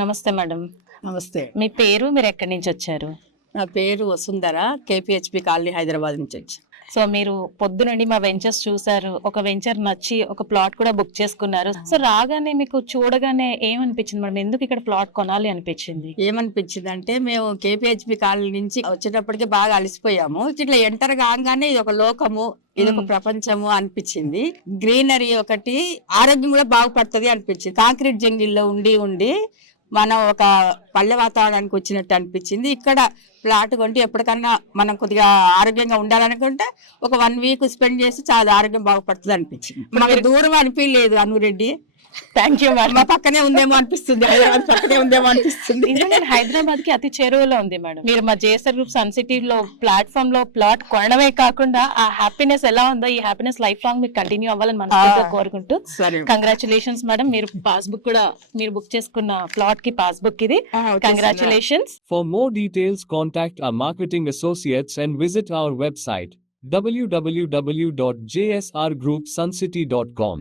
నమస్తే మేడం. నమస్తే. మీ పేరు, మీరు ఎక్కడి నుంచి వచ్చారు? నా పేరు వసుంధర. కేపీహెచ్బి కాలనీ, హైదరాబాద్ నుంచి వచ్చి. సో మీరు పొద్దునండి మా వెంచర్స్ చూసారు, ఒక వెంచర్ నచ్చి ఒక ప్లాట్ కూడా బుక్ చేసుకున్నారు. సో రాగానే మీకు చూడగానే ఏమనిపించింది మేడం? ఎందుకు ఇక్కడ ప్లాట్ కొనాలి అనిపించింది? ఏమనిపించింది అంటే, మేము కేపీహెచ్బి కాలనీ నుంచి వచ్చేటప్పటికి బాగా అలసిపోయాము. ఇట్లా ఎంటర్ కాగానే ఇది ఒక లోకము, ఇది ఒక ప్రపంచము అనిపించింది. గ్రీనరీ ఒకటి, ఆరోగ్యం కూడా బాగుపడుతుంది అనిపించింది. కాంక్రీట్ జంగిల్లో ఉండి ఉండి మనం ఒక పల్లె వాతావరణానికి వచ్చినట్టు అనిపించింది. ఇక్కడ ప్లాట్ కొంటే ఎప్పటికన్నా మనం కొద్దిగా ఆరోగ్యంగా ఉండాలనుకుంటే ఒక 1 వీక్ స్పెండ్ చేసి చాలా ఆరోగ్యం బాగుపడుతుంది అనిపించింది. మాకు దూరం అనిపించలేదు అనురెడ్డి. Thank you madam. మా పక్కనే ఉందేమో అనిపిస్తుంది, హైదరాబాద్ పక్కనే ఉందేమో అనిపిస్తుంది. హైదరాబాద్ కి అతి చేరువలో ఉంది మేడం. మీరు మా జేఎస్ఆర్ గ్రూప్ సన్ సిటీలో ప్లాట్ఫామ్ లో ప్లాట్ కొనడమే కాకుండా ఆ హ్యాపీనెస్ ఎలా ఉందో, ఈ హ్యాపీనెస్ లైఫ్ లాంగ్ మీకు కంటిన్యూ అవ్వాలని మనస్ఫూర్తిగా కోరుకుంటూ కంగ్రాచులేషన్స్ మేడం. మీరు పాస్బుక్ కూడా మీరు బుక్ చేసుకున్న ప్లాట్ కి పాస్బుక్ ఇది. Congratulations. For more details, contact our marketing associates and visit our website www.jsrgroupsuncity.com.